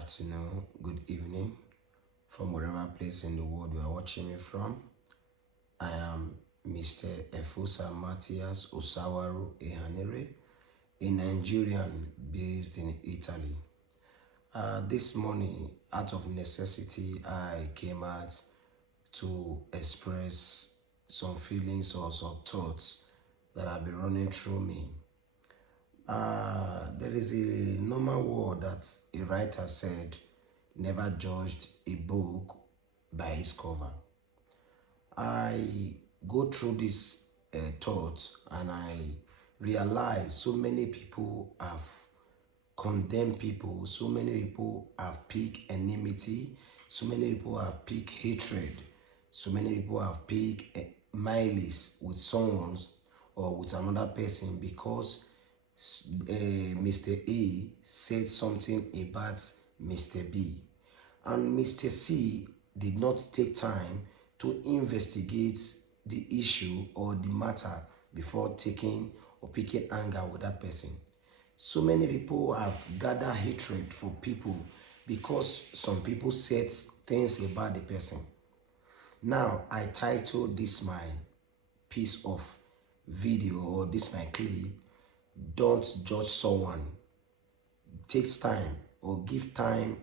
afternoon, good evening, from wherever place in the world you are watching me from. I am Mr. Efusa Matthias Osawaru Ehanire, a Nigerian based in Italy. This morning, out of necessity, I came out to express some feelings or some thoughts that have been running through me. There is a normal word that a writer said, never judged a book by its cover. I go through these thoughts and I realize so many people have condemned people, so many people have picked enmity, so many people have picked hatred, so many people have picked malice with someone or with another person because Mr. A said something about Mr. B, and Mr. C did not take time to investigate the issue or the matter before taking or picking anger with that person. So many people have gathered hatred for people because some people said things about the person. Now, I titled this my piece of video or this my clip, "Don't judge someone. Takes time or give time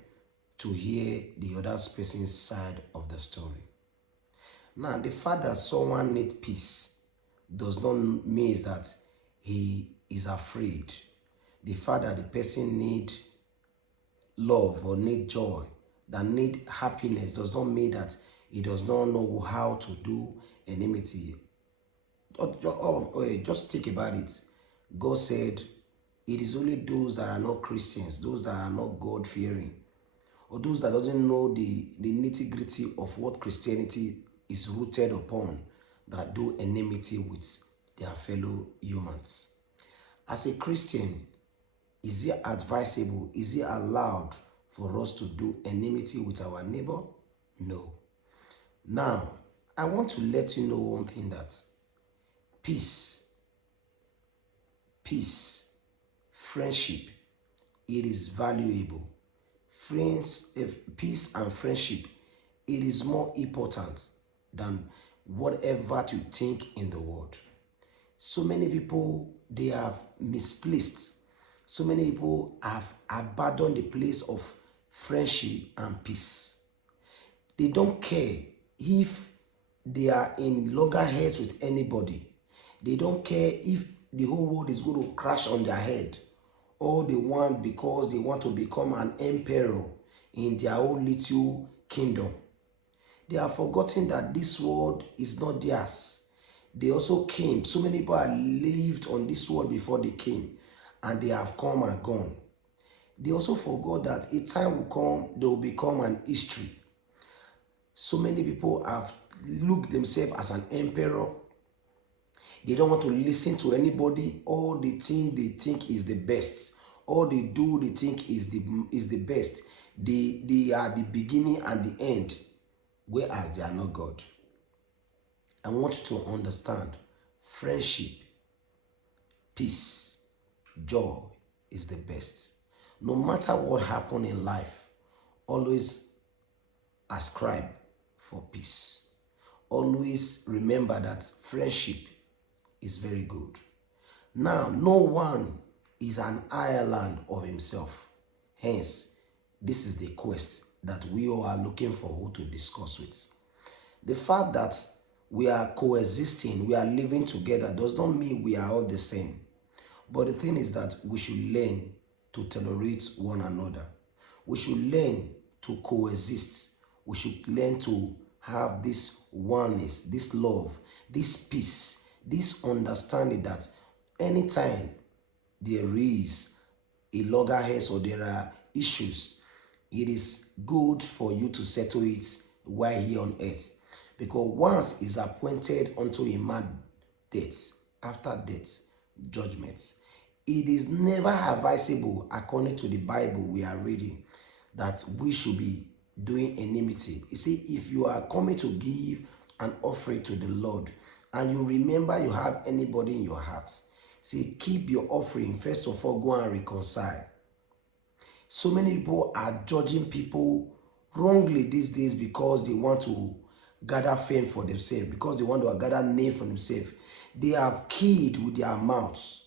to hear the other person's side of the story." Now, the fact that someone needs peace does not mean that he is afraid. The fact that the person needs love or need joy, that need happiness, does not mean that he does not know how to do enmity. Just think about it. God said, it is only those that are not Christians, those that are not God-fearing, or those that doesn't know the nitty-gritty of what Christianity is rooted upon, that do enmity with their fellow humans. As a Christian, is it advisable, is it allowed for us to do enmity with our neighbor? No. Now, I want to let you know one thing, that peace, friendship, it is valuable. Friends, peace and friendship, it is more important than whatever you think in the world. So many people, they have misplaced. So many people have abandoned the place of friendship and peace. They don't care if they are in loggerheads with anybody. They don't care if the whole world is going to crash on their head. All they want, because they want to become an emperor in their own little kingdom. They have forgotten that this world is not theirs. They also came. So many people have lived on this world before they came, and they have come and gone. They also forgot that a time will come, they will become an history. So many people have looked themselves as an emperor. They don't want to listen to anybody. All they think is the best. All they do, they think is the best. They are the beginning and the end, whereas they are not God. I want you to understand, friendship, peace, joy is the best. No matter what happens in life, always ascribe for peace. Always remember that friendship is very good. Now, no one is an island of himself. Hence, this is the quest that we all are looking for who to discuss with. The fact that we are coexisting, we are living together, does not mean we are all the same. But the thing is that we should learn to tolerate one another. We should learn to coexist. We should learn to have this oneness, this love, this peace, this understanding that anytime there is a loggerheads or there are issues, it is good for you to settle it while here on earth. Because once is appointed unto a man death, after death, judgment. It is never advisable, according to the Bible we are reading, that we should be doing enmity. You see, if you are coming to give an offering to the Lord and you remember you have anybody in your heart, see, keep your offering. First of all, go and reconcile. So many people are judging people wrongly these days because they want to gather fame for themselves, because they want to gather name for themselves. They have killed with their mouths.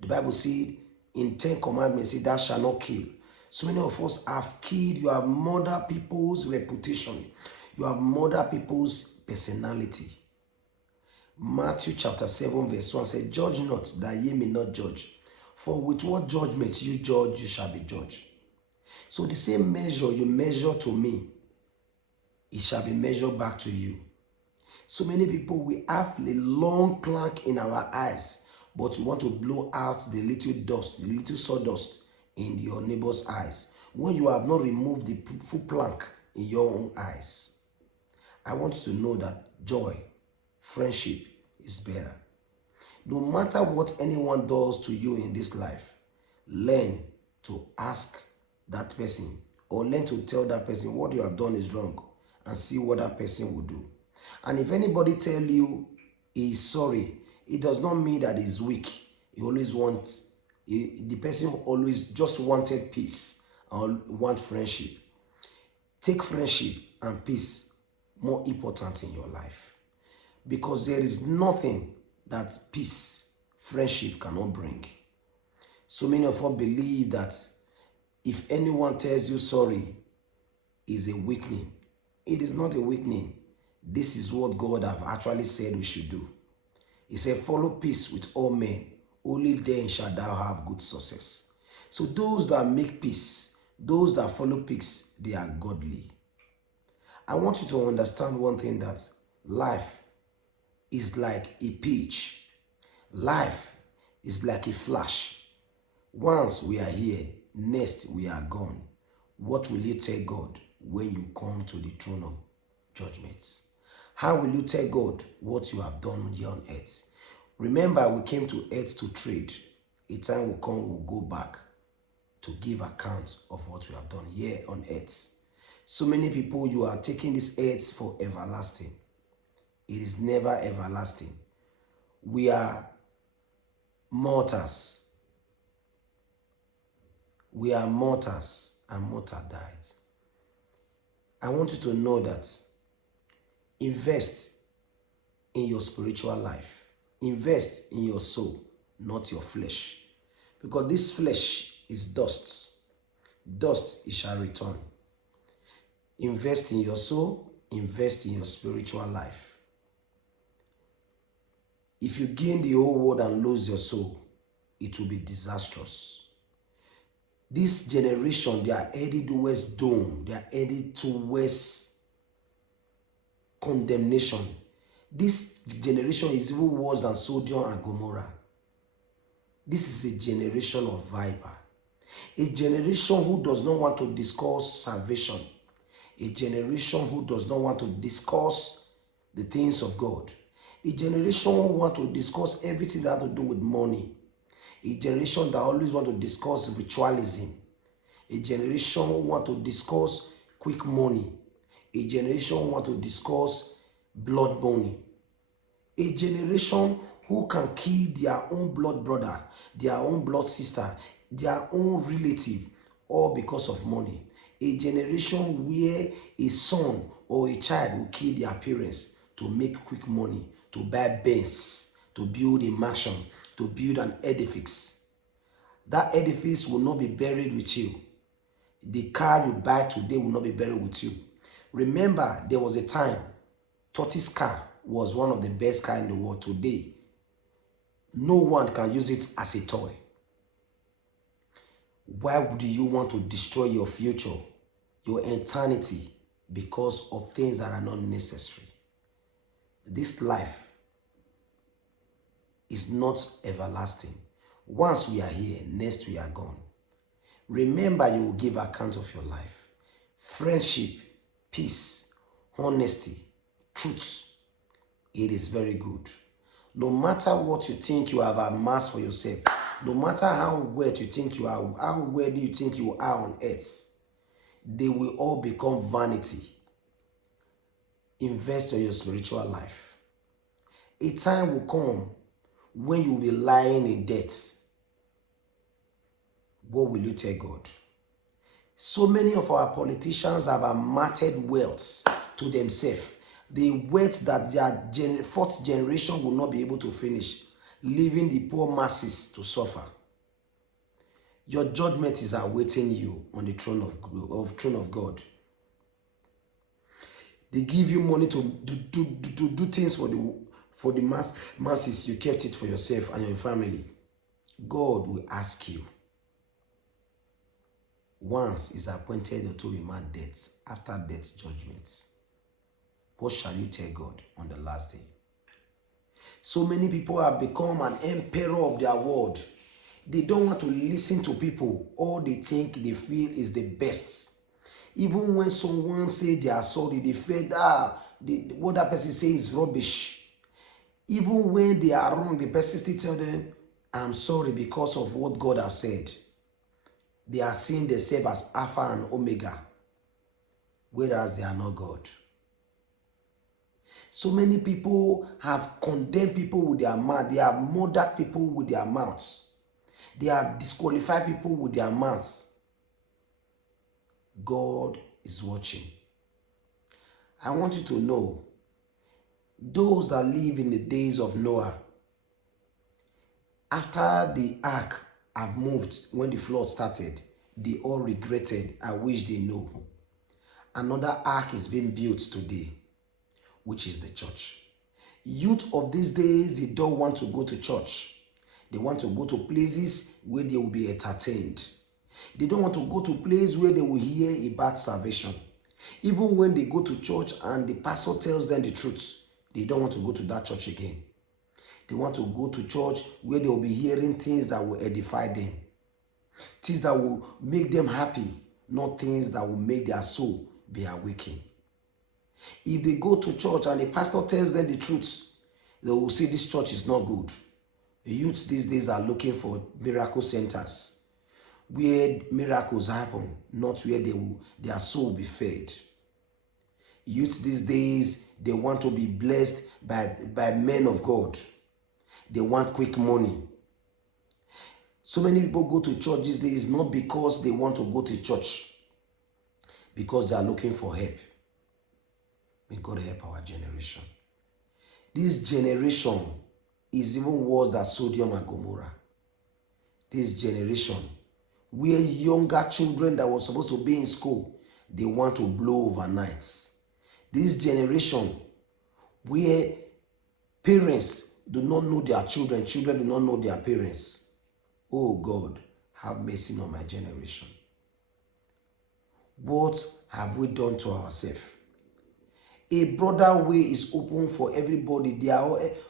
The Bible says in 10 commandments, thou shalt not kill. So many of us have killed. You have murdered people's reputation. You have murdered people's personality. Matthew chapter 7 verse 1 says, judge not that ye may not judge. For with what judgment you judge, you shall be judged. So the same measure you measure to me, it shall be measured back to you. So many people, we have a long plank in our eyes, but we want to blow out the little dust, the little sawdust in your neighbor's eyes, when you have not removed the full plank in your own eyes. I want you to know that joy, friendship is better. No matter what anyone does to you in this life, learn to ask that person, or learn to tell that person what you have done is wrong, and see what that person will do. And if anybody tell you he is sorry, it does not mean that he's weak. He always wants, the person always just wanted peace or want friendship. Take friendship and peace more important in your life, because there is nothing that peace, friendship cannot bring. So many of us believe that if anyone tells you sorry, is a weakening. It is not a weakening. This is what God have actually said we should do. He said, follow peace with all men. Only then shall thou have good success. So those that make peace, those that follow peace, they are godly. I want you to understand one thing, that life is like a pitch. Life is like a flash. Once we are here, next we are gone. What will you tell God when you come to the throne of judgments? How will you tell God what you have done here on earth? Remember, we came to earth to trade. A time will come, we'll go back to give account of what we have done here on earth. So many people, you are taking this earth for everlasting. It is never everlasting. We are mortals. We are mortals, and mortal died. I want you to know that invest in your spiritual life. Invest in your soul, not your flesh. Because this flesh is dust. Dust it shall return. Invest in your soul, invest in your spiritual life. If you gain the whole world and lose your soul, it will be disastrous. This generation, they are headed towards doom. They are headed towards condemnation. This generation is even worse than Sodom and Gomorrah. This is a generation of viper. A generation who does not want to discuss salvation. A generation who does not want to discuss the things of God. A generation who wants to discuss everything that has to do with money. A generation that always want to discuss ritualism. A generation who want to discuss quick money. A generation who want to discuss blood money. A generation who can kill their own blood brother, their own blood sister, their own relative, all because of money. A generation where a son or a child will kill their parents to make quick money, to buy Benz, to build a mansion, to build an edifice. That edifice will not be buried with you. The car you buy today will not be buried with you. Remember, there was a time Tortoise car was one of the best cars in the world. Today, no one can use it as a toy. Why do you want to destroy your future, your eternity, because of things that are not necessary? This life is not everlasting. Once we are here, next we are gone. Remember, you will give account of your life. Friendship, peace, honesty, truth. It is very good. No matter what you think you have amassed for yourself, no matter how well you think you are, how well do you think you are on earth, they will all become vanity. Invest in your spiritual life. A time will come when you will be lying in debt. What will you tell God? So many of our politicians have amassed wealth to themselves. The wealth that their fourth generation will not be able to finish, leaving the poor masses to suffer. Your judgment is awaiting you on the throne of God. They give you money to do things for the masses. You kept it for yourself and your family. God will ask you. Once is appointed unto a man death, after death judgment. What shall you tell God on the last day? So many people have become an emperor of their world. They don't want to listen to people. All they think they feel is the best. Even when someone say they are sorry, they feel what that person say is rubbish. Even when they are wrong, the person still tell them, I'm sorry because of what God has said. They are seeing themselves as Alpha and Omega, whereas they are not God. So many people have condemned people with their mouth. They have murdered people with their mouths. They have disqualified people with their mouths. God is watching. I want you to know, those that live in the days of Noah, after the ark have moved, when the flood started, they all regretted. I wish they know. Another ark is being built today, which is the church. Youth of these days, they don't want to go to church. They want to go to places where they will be entertained. They don't want to go to places where they will hear about salvation. Even when they go to church and the pastor tells them the truth, they don't want to go to that church again. They want to go to church where they will be hearing things that will edify them. Things that will make them happy, not things that will make their soul be awakened. If they go to church and the pastor tells them the truth, they will say this church is not good. The youths these days are looking for miracle centers where miracles happen, not where their soul will be fed. Youths these days, they want to be blessed by men of God. They want quick money. So many people go to church these days not because they want to go to church, because they are looking for help. May God help our generation. This generation is even worse than Sodom and Gomorrah. This generation, where younger children that were supposed to be in school, they want to blow overnight. This generation, where parents do not know their children, children do not know their parents. Oh God, have mercy on my generation. What have we done to ourselves? A broader way is open for everybody.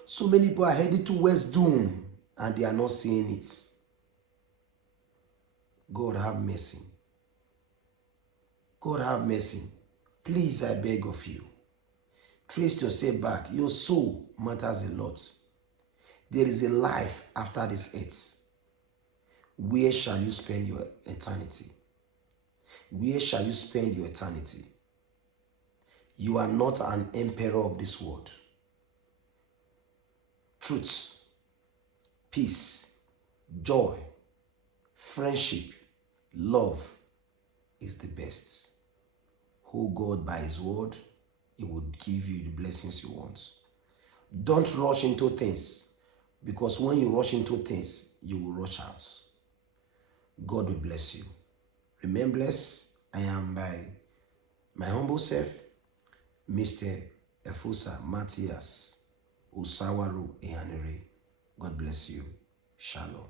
So many people are headed towards doom and they are not seeing it. God have mercy. God have mercy. Please, I beg of you. Trace yourself back. Your soul matters a lot. There is a life after this earth. Where shall you spend your eternity? Where shall you spend your eternity? You are not an emperor of this world. Truth, peace, joy, friendship, love is the best. Hold God by his word. He will give you the blessings you want. Don't rush into things, because when you rush into things, you will rush out. God will bless you. Remain blessed. I am by my humble self, Mr. Efusa Matthias Usawaru Ehanire. God bless you. Shalom.